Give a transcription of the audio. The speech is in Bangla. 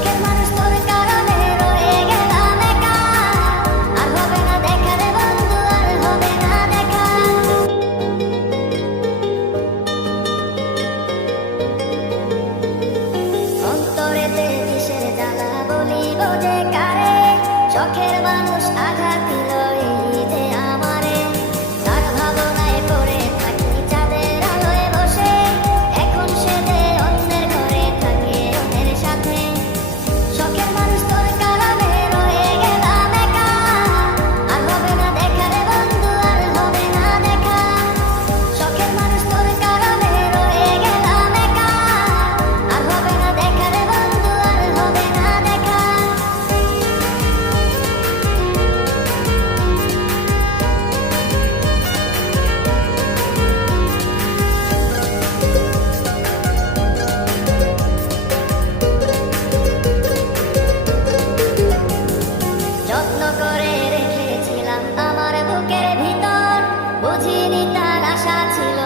শখের মানুষ তোর কারণে রয়ে গেলাম একা, আর হবে না দেখা রে বন্ধু, আর হবে না দেখা। অন্তরেতে কিসের জ্বালা বলিব যে কারে, শখের মানুষ আঘাত দিল এই যে আমারে। তার ভাবনায় পড়ে থাকি চাঁদের আলোয় বসে, এখন সে যে অন্যের ঘরে থাকে অন্যের সাথে। শখের মানুষ তোর কারণে রয়ে গেলাম একা, আর হবে না দেখা রে বন্ধু, আর হবে না দেখা। শখের মানুষ তোর কারণে রয়ে গেলাম একা, আর হবে না দেখা রে বন্ধু, আর হবে না দেখা। যত্ন করে রেখেছিলাম আমার বুকের ভিতর, বুঝিনি তার আশা ছিল